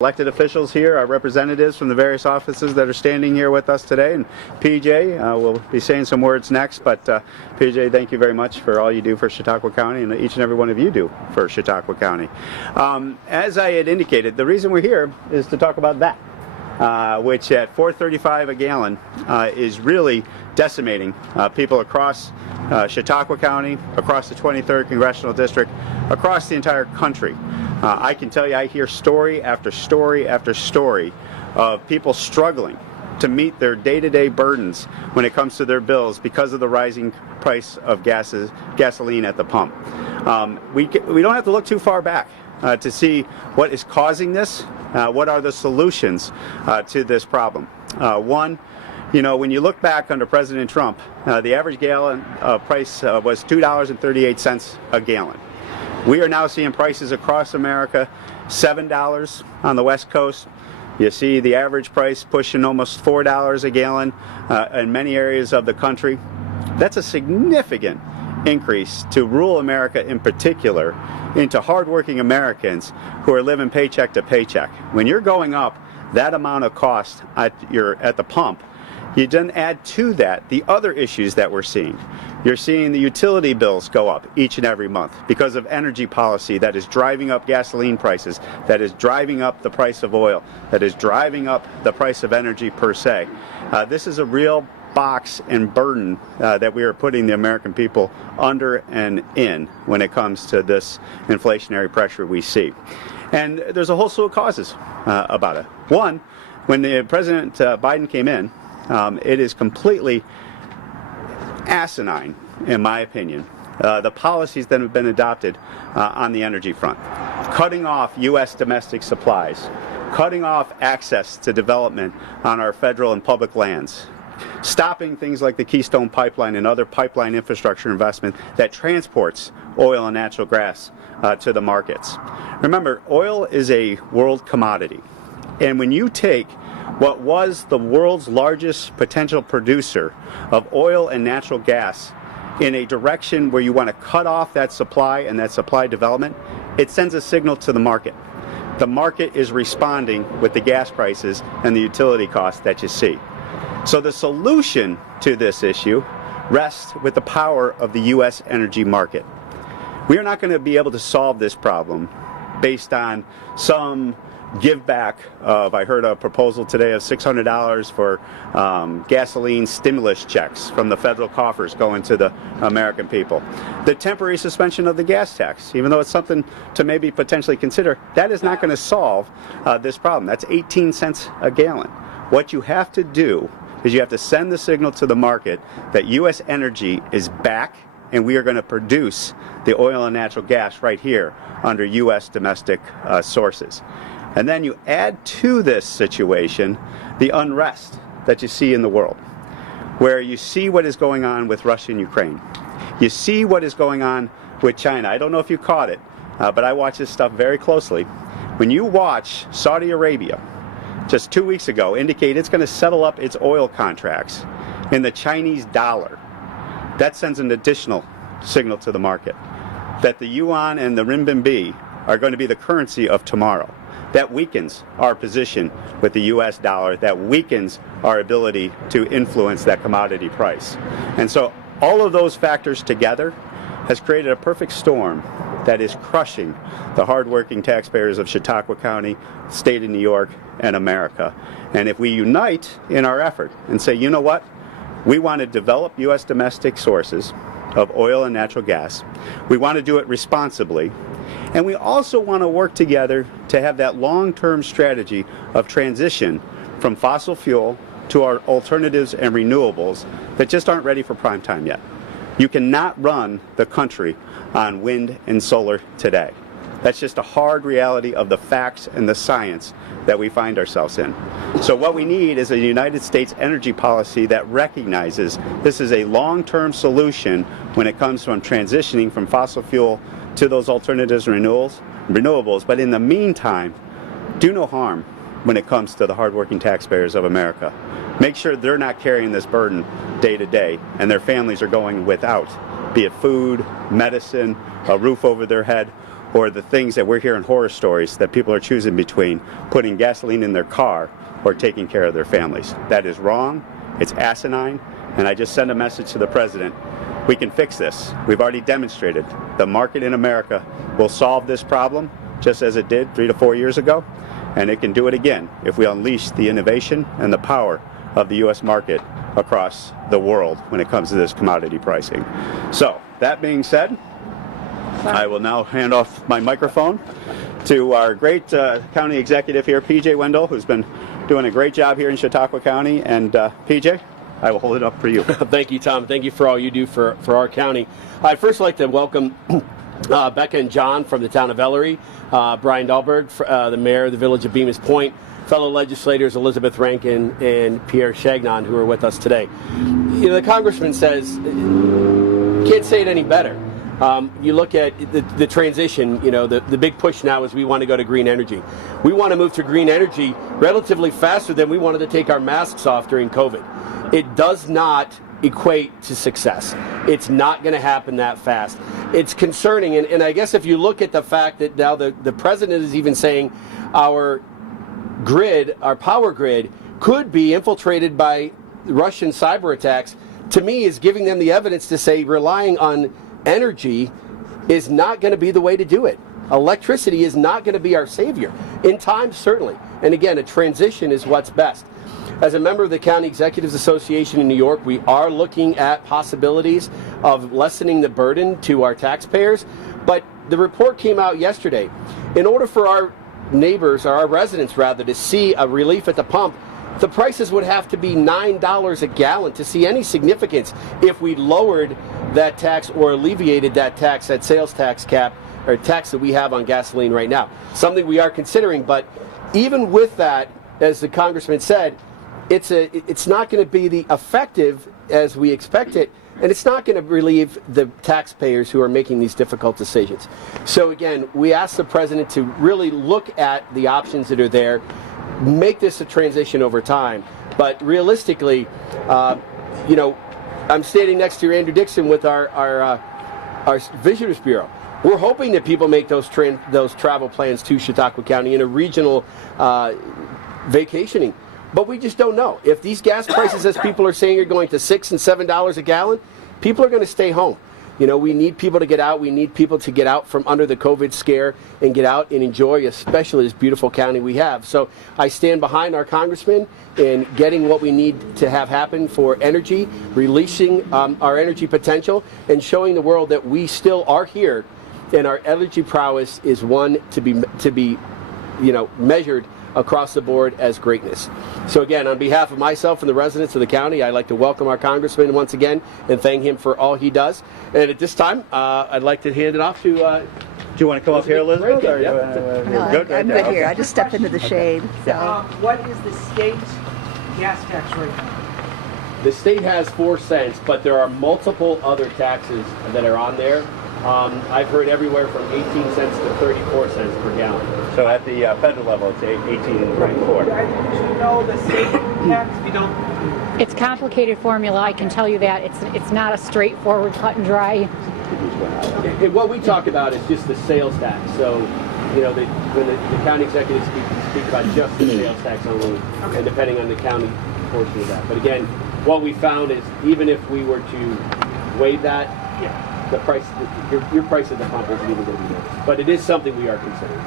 Elected officials here, our representatives from the various offices that are standing here with us today, and PJ will be saying some words next, but PJ, thank you very much for all you do for Chautauqua County and each and every one of you do for Chautauqua County. As I had indicated, the reason we're here is to talk about that, which at $4.35 a gallon is really decimating people across Chautauqua County, across the 23rd Congressional District, across the entire country. I can tell you I hear story after story after story of people struggling to meet their day-to-day burdens when it comes to their bills because of the rising price of gasoline at the pump. We don't have to look too far back to see what is causing this, what are the solutions to this problem. One, you know, when you look back under President Trump, the average gallon price was $2.38 a gallon. We are now seeing prices across America, $7 on the West Coast. You see the average price pushing almost $4 a gallon in many areas of the country. That's a significant increase to rural America in particular, into hardworking Americans who are living paycheck to paycheck. When you're going up that amount of cost at the pump, you then add to that the other issues that we're seeing. You're seeing the utility bills go up each and every month because of energy policy that is driving up gasoline prices, that is driving up the price of oil, that is driving up the price of energy per se. This is a real box and burden that we are putting the American people under and in when it comes to this inflationary pressure we see. And there's a whole slew of causes about it. One, when the President Biden came in, it is completely asinine, in my opinion, the policies that have been adopted on the energy front. Cutting off U.S. domestic supplies, cutting off access to development on our federal and public lands, stopping things like the Keystone Pipeline and other pipeline infrastructure investment that transports oil and natural gas to the markets. Remember, oil is a world commodity, and when you take what was the world's largest potential producer of oil and natural gas in a direction where you want to cut off that supply and that supply development, it sends a signal to the market. The market is responding with the gas prices and the utility costs that you see. So the solution to this issue rests with the power of the U.S. energy market. We are not going to be able to solve this problem based on some give back of, I heard a proposal today of $600 for gasoline stimulus checks from the federal coffers going to the American people. The temporary suspension of the gas tax, even though it's something to maybe potentially consider, that is not going to solve this problem. That's 18 cents a gallon. What you have to do is you have to send the signal to the market that U.S. energy is back and we are going to produce the oil and natural gas right here under U.S. domestic sources. And then you add to this situation the unrest that you see in the world, where you see what is going on with Russia and Ukraine. You see what is going on with China. I don't know if you caught it, but I watch this stuff very closely. When you watch Saudi Arabia, just 2 weeks ago, indicate it's going to settle up its oil contracts in the Chinese dollar, that sends an additional signal to the market that the yuan and the renminbi are going to be the currency of tomorrow. That weakens our position with the U.S. dollar. That weakens our ability to influence that commodity price. And so all of those factors together has created a perfect storm that is crushing the hardworking taxpayers of Chautauqua County, state of New York, and America. And if we unite in our effort and say, you know what, we want to develop U.S. domestic sources of oil and natural gas, we want to do it responsibly, and we also want to work together to have that long-term strategy of transition from fossil fuel to our alternatives and renewables that just aren't ready for prime time yet. You cannot run the country on wind and solar today. That's just a hard reality of the facts and the science that we find ourselves in. So what we need is a United States energy policy that recognizes this is a long-term solution when it comes from transitioning from fossil fuel to those alternatives and renewables. But in the meantime, do no harm when it comes to the hardworking taxpayers of America. Make sure they're not carrying this burden day to day and their families are going without, be it food, medicine, a roof over their head, or the things that we're hearing horror stories that people are choosing between putting gasoline in their car or taking care of their families. That is wrong, it's asinine, and I just send a message to the President. We can fix this. We've already demonstrated the market in America will solve this problem just as it did 3 to 4 years ago, and it can do it again if we unleash the innovation and the power of the U.S. market across the world when it comes to this commodity pricing. So, that being said, I will now hand off my microphone to our great county executive here, PJ Wendell, who's been doing a great job here in Chautauqua County. And PJ, I will hold it up for you. Thank you, Tom. Thank you for all you do for our county. I'd first like to welcome Becca and John from the town of Ellery, Brian Dahlberg, the mayor of the village of Bemus Point, fellow legislators Elizabeth Rankin and Pierre Chagnon, who are with us today. You know, the congressman says, can't say it any better. You look at the transition, you know, the big push now is we want to go to green energy. We want to move to green energy relatively faster than we wanted to take our masks off during COVID. It does not equate to success. It's not going to happen that fast. It's concerning, and I guess if you look at the fact that now the president is even saying our grid, our power grid, could be infiltrated by Russian cyber attacks, to me is giving them the evidence to say relying on energy is not going to be the way to do it. Electricity is not going to be our savior. In time, certainly. And again, a transition is what's best. As a member of the County Executives Association in New York, we are looking at possibilities of lessening the burden to our taxpayers. But the report came out yesterday. In order for our neighbors, or our residents rather, to see a relief at the pump, the prices would have to be $9 a gallon to see any significance if we lowered that tax or alleviated that tax, that sales tax cap, or tax that we have on gasoline right now. Something we are considering, but even with that, as the congressman said, it's not going to be the effective as we expect it, and it's not going to relieve the taxpayers who are making these difficult decisions. So again, we ask the president to really look at the options that are there, make this a transition over time. But realistically, you know, I'm standing next to Andrew Dixon with our Visitors Bureau. We're hoping that people make those travel plans to Chautauqua County in a regional vacationing. But we just don't know. If these gas prices, as people are saying, are going to $6 and $7 a gallon, people are going to stay home. You know, we need people to get out. We need people to get out from under the COVID scare and get out and enjoy, especially this beautiful county we have. So I stand behind our congressman in getting what we need to have happen for energy, releasing our energy potential, and showing the world that we still are here, and our energy prowess is one to be, you know, measured across the board as greatness. So again, on behalf of myself and the residents of the county, I'd like to welcome our congressman once again and thank him for all he does. And at this time, I'd like to hand it off to... do you want to come up here, Elizabeth? Or no, good? I'm good here. I just stepped into the shade. So. What is the state gas tax right now? The state has 4 cents, but there are multiple other taxes that are on there. I've heard everywhere from 18 cents to 34 cents per gallon. So at the federal level, it's 18 and 24. Do you know the state tax? If you don't. It's complicated formula. I can tell you that it's not a straightforward cut and dry. What we talk about is just the sales tax. So, you know, when the county executives speak about just the sales tax only, and depending on the county portion of that. But again, what we found is even if we were to waive that, the price, your price at the pump isn't even going to be noticed. But it is something we are considering.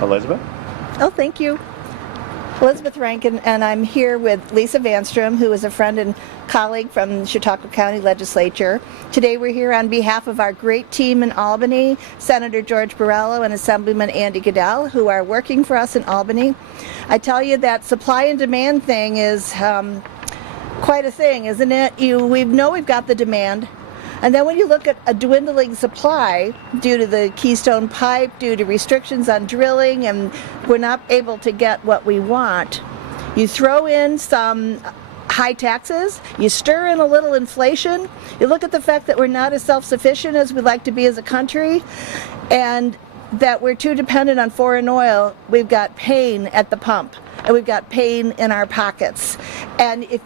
Elizabeth? Oh, thank you. Elizabeth Rankin, and I'm here with Lisa Vanstrom, who is a friend and colleague from the Chautauqua County Legislature. Today we're here on behalf of our great team in Albany, Senator George Borrello and Assemblyman Andy Goodell, who are working for us in Albany. I tell you that supply and demand thing is quite a thing, isn't it? We know we've got the demand. And then when you look at a dwindling supply due to the Keystone Pipe, due to restrictions on drilling, and we're not able to get what we want, you throw in some high taxes, you stir in a little inflation, you look at the fact that we're not as self-sufficient as we'd like to be as a country, and that we're too dependent on foreign oil, we've got pain at the pump. and we've got pain in our pockets. And if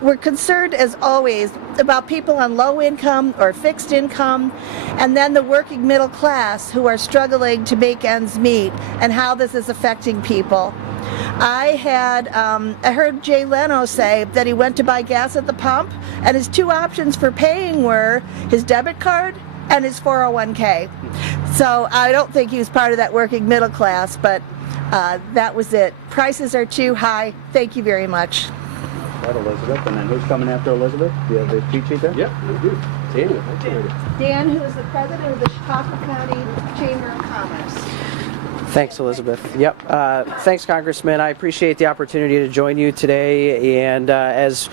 we're concerned, as always, about people on low income or fixed income, and then the working middle class who are struggling to make ends meet, and how this is affecting people. I heard Jay Leno say that he went to buy gas at the pump, and his two options for paying were his debit card and his 401k. So I don't think he was part of that working middle class, but that was it. Prices are too high. Thank you very much. That Elizabeth, and then who's coming after Elizabeth? Do you have the cheat sheet there? Yeah, we do. Daniel, thank you. Dan, who is the president of the Chautauqua County Chamber of Commerce. Thanks, Elizabeth. Yep. Thanks, Congressman. I appreciate the opportunity to join you today. And as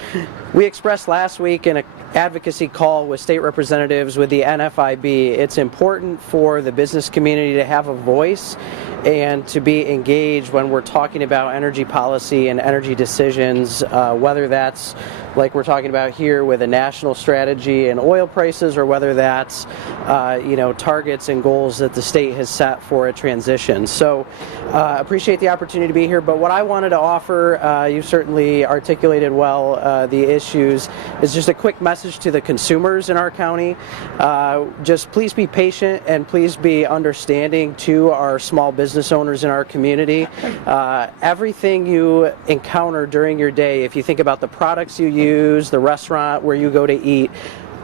we expressed last week in an advocacy call with state representatives with the NFIB, it's important for the business community to have a voice and to be engaged when we're talking about energy policy and energy decisions, whether that's like we're talking about here with a national strategy and oil prices, or whether that's targets and goals that the state has set for a transition. So appreciate the opportunity to be here, but what I wanted to offer, you certainly articulated well the issues, is just a quick message to the consumers in our county. Just please be patient and please be understanding to our small business owners in our community. Everything you encounter during your day, if you think about the products you use, the restaurant where you go to eat,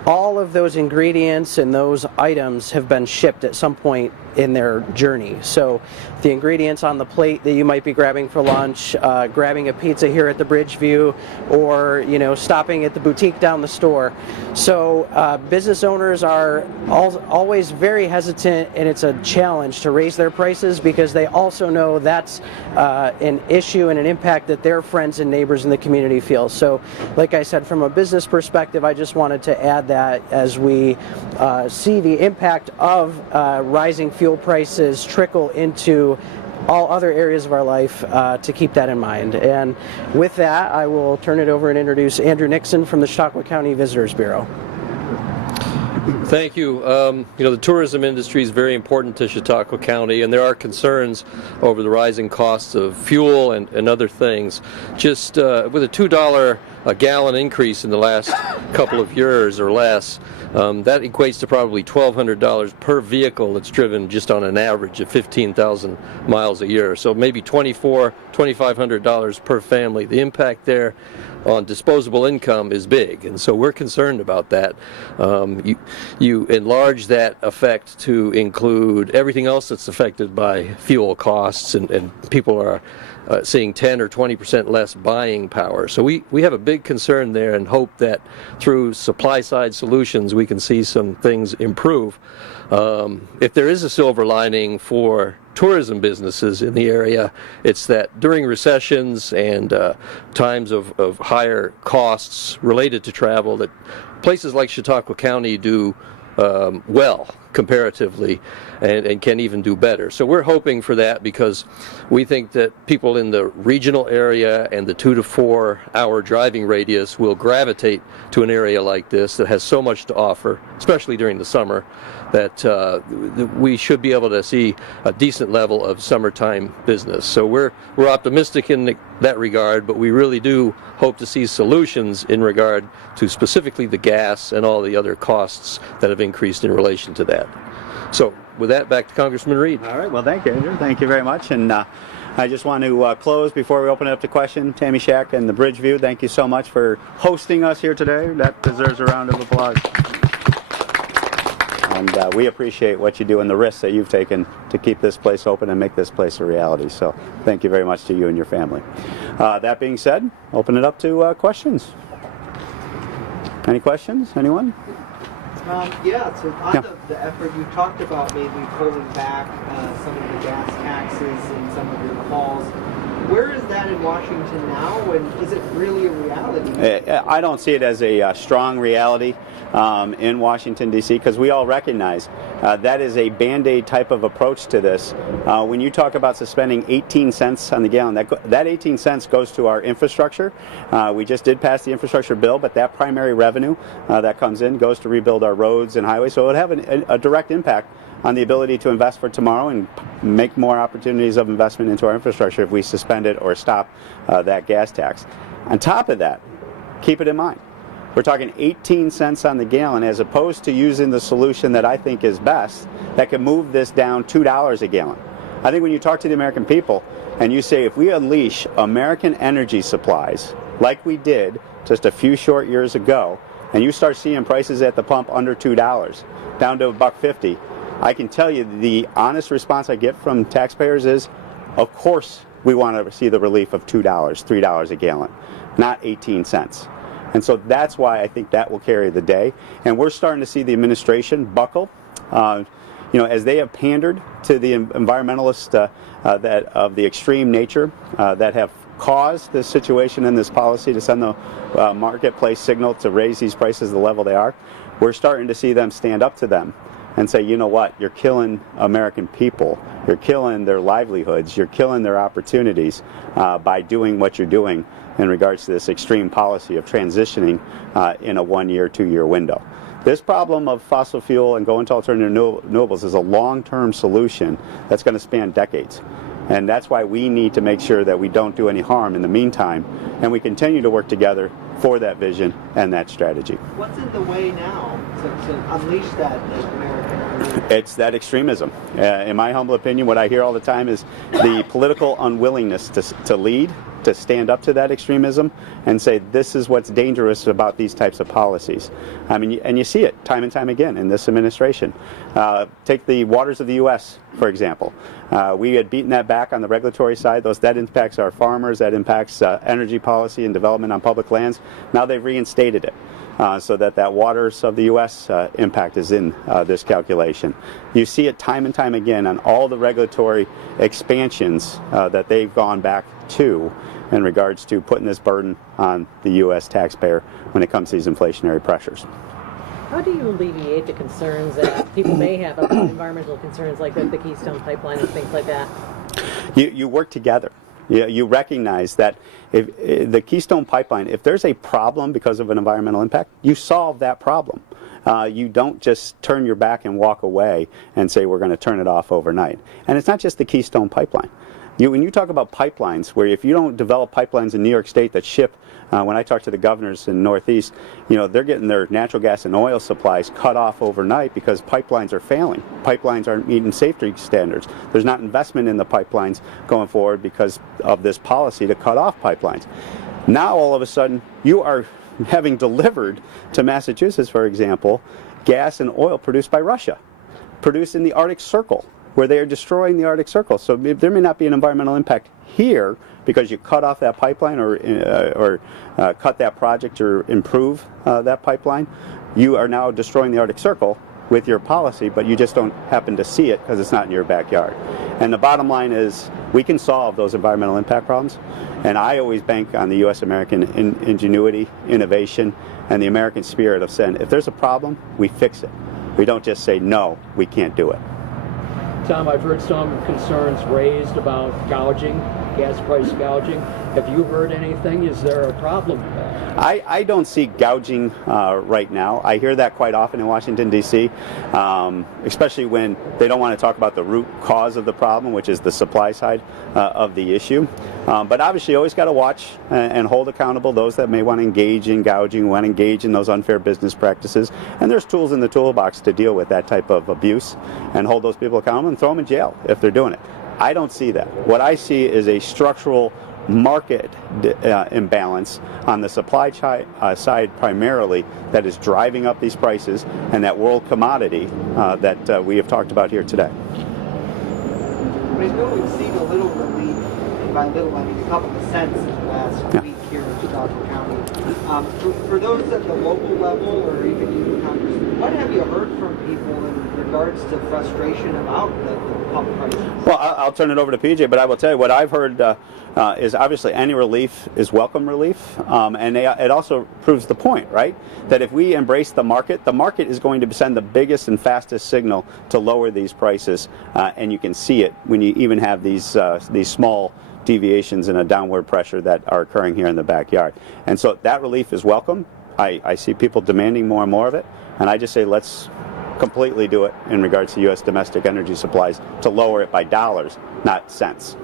all of those ingredients and those items have been shipped at some point in their journey. So the ingredients on the plate that you might be grabbing for lunch, grabbing a pizza here at the Bridgeview, or stopping at the boutique down the store. So business owners are always very hesitant, and it's a challenge to raise their prices because they also know that's an issue and an impact that their friends and neighbors in the community feel. So like I said, from a business perspective, I just wanted to add that as we see the impact of rising fuel prices trickle into all other areas of our life, to keep that in mind. And with that, I will turn it over and introduce Andrew Nixon from the Chautauqua County Visitors Bureau. Thank you. The tourism industry is very important to Chautauqua County, and there are concerns over the rising costs of fuel and other things. Just with a $2 a gallon increase in the last couple of years or less, that equates to probably $1,200 per vehicle that's driven just on an average of 15,000 miles a year. So maybe $2,500 per family. The impact there on disposable income is big, and so we're concerned about that. You enlarge that effect to include everything else that's affected by fuel costs, and people are seeing 10 or 20% less buying power. So we have a big concern there and hope that through supply side solutions we can see some things improve. If there is a silver lining for tourism businesses in the area, it's that during recessions and times of higher costs related to travel, that places like Chautauqua County do well comparatively and can even do better. So we're hoping for that because we think that people in the regional area and the 2 to 4 hour driving radius will gravitate to an area like this that has so much to offer, especially during the summer, that we should be able to see a decent level of summertime business. So we're optimistic in that regard, but we really do hope to see solutions in regard to specifically the gas and all the other costs that have increased in relation to that. So with that, back to Congressman Reed. All right. Well, thank you, Andrew. Thank you very much. And I just want to close before we open it up to question. Tammy Shack and the Bridgeview, thank you so much for hosting us here today. That deserves a round of applause. And we appreciate what you do and the risks that you've taken to keep this place open and make this place a reality. So thank you very much to you and your family. That being said, open it up to questions. Any questions? Anyone? So on the effort, you talked about maybe pulling back some of the gas taxes in some of your calls. Where is that in Washington now, and is it really a reality? I don't see it as a strong reality in Washington, D.C., because we all recognize that is a Band-Aid type of approach to this. When you talk about suspending 18 cents on the gallon, that 18 cents goes to our infrastructure. We just did pass the infrastructure bill, but that primary revenue that comes in goes to rebuild our roads and highways, so it would have a direct impact on the ability to invest for tomorrow and make more opportunities of investment into our infrastructure if we suspend it or stop that gas tax. On top of that, keep it in mind, we're talking 18 cents on the gallon as opposed to using the solution that I think is best that can move this down $2 a gallon. I think when you talk to the American people and you say if we unleash American energy supplies like we did just a few short years ago, and you start seeing prices at the pump under $2 down to $1.50, I can tell you the honest response I get from taxpayers is, of course we want to see the relief of $2, $3 a gallon, not 18 cents. And so that's why I think that will carry the day. And we're starting to see the administration buckle, as they have pandered to the environmentalists that of the extreme nature that have caused this situation and this policy to send the marketplace signal to raise these prices to the level they are. We're starting to see them stand up to them and say, you know what, you're killing American people, you're killing their livelihoods, you're killing their opportunities by doing what you're doing in regards to this extreme policy of transitioning in a 1 year, 2 year window. This problem of fossil fuel and going to alternative renewables is a long-term solution that's going to span decades. And that's why we need to make sure that we don't do any harm in the meantime, and we continue to work together for that vision and that strategy. What's in the way now to unleash that American energy? It's that extremism. In my humble opinion, what I hear all the time is the political unwillingness to lead, to stand up to that extremism and say this is what's dangerous about these types of policies. I mean, and you see it time and time again in this administration. Take the waters of the U.S., for example. We had beaten that back on the regulatory side. That impacts our farmers, that impacts energy policy and development on public lands. Now they've reinstated it. So that waters of the U.S. Impact is in this calculation. You see it time and time again on all the regulatory expansions that they've gone back to in regards to putting this burden on the U.S. taxpayer when it comes to these inflationary pressures. How do you alleviate the concerns that people may have about environmental concerns like the Keystone Pipeline and things like that? You work together. You recognize that if the Keystone Pipeline, if there's a problem because of an environmental impact, you solve that problem. You don't just turn your back and walk away and say we're going to turn it off overnight. And it's not just the Keystone Pipeline. When you talk about pipelines, where if you don't develop pipelines in New York State that ship, when I talk to the governors in Northeast, they're getting their natural gas and oil supplies cut off overnight because pipelines are failing. Pipelines aren't meeting safety standards. There's not investment in the pipelines going forward because of this policy to cut off pipelines. Now all of a sudden you are having delivered to Massachusetts, for example, gas and oil produced by Russia, produced in the Arctic Circle, where they are destroying the Arctic Circle. So there may not be an environmental impact here because you cut off that pipeline or cut that project or improve that pipeline. You are now destroying the Arctic Circle with your policy, but you just don't happen to see it because it's not in your backyard. And the bottom line is we can solve those environmental impact problems. And I always bank on the U.S. American ingenuity, innovation, and the American spirit of saying if there's a problem, we fix it. We don't just say, no, we can't do it. Tom, I've heard some concerns raised about gouging, gas price gouging. Have you heard anything? Is there a problem with that? I don't see gouging right now. I hear that quite often in Washington, D.C., especially when they don't want to talk about the root cause of the problem, which is the supply side of the issue. But obviously, you always got to watch and hold accountable those that may want to engage in gouging, want to engage in those unfair business practices. And there's tools in the toolbox to deal with that type of abuse and hold those people accountable and throw them in jail if they're doing it. I don't see that. What I see is a structural market imbalance on the supply side primarily that is driving up these prices and that world commodity that we have talked about here today. But I know we've seen a little relief, and by little I mean a couple of cents in the last week here in Chautauqua County. For those at the local level or even you, Congressman, what have you heard from people in regards to frustration about the pump prices? Well, I'll turn it over to PJ, but I will tell you what I've heard is obviously any relief is welcome relief, and it also proves the point, right? That if we embrace the market is going to send the biggest and fastest signal to lower these prices, and you can see it when you even have these small deviations in a downward pressure that are occurring here in the backyard. And so that relief is welcome. I see people demanding more and more of it, and I just say let's completely do it in regards to U.S. domestic energy supplies to lower it by dollars, not cents.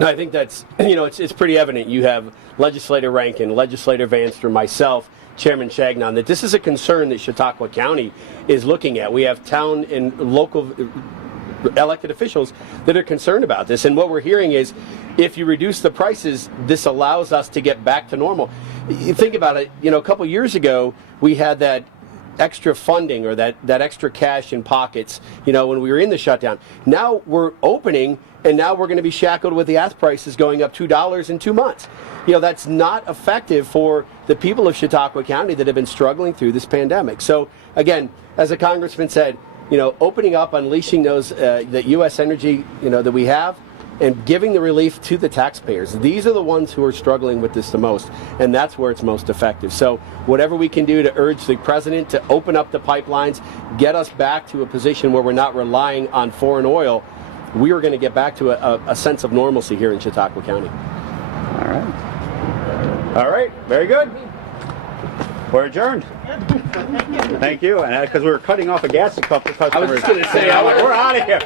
No, I think that's, it's pretty evident. You have Legislator Rankin, Legislator Vanstrom, myself, Chairman Chagnon, that this is a concern that Chautauqua County is looking at. We have town and local elected officials that are concerned about this. And what we're hearing is, if you reduce the prices, this allows us to get back to normal. You think about it, a couple years ago, we had that extra funding or that extra cash in pockets, when we were in the shutdown. Now we're opening, and now we're going to be shackled with the gas prices going up $2 in 2 months. That's not effective for the people of Chautauqua County that have been struggling through this pandemic. So again, as the congressman said, opening up, unleashing those the U.S. energy, that we have, and giving the relief to the taxpayers. These are the ones who are struggling with this the most, and that's where it's most effective. So whatever we can do to urge the president to open up the pipelines, get us back to a position where we're not relying on foreign oil, we are going to get back to a sense of normalcy here in Chautauqua County. All right, very good. We're adjourned. Thank you. And because we were cutting off a gas to couple customers. I was just going to say, we're out of here.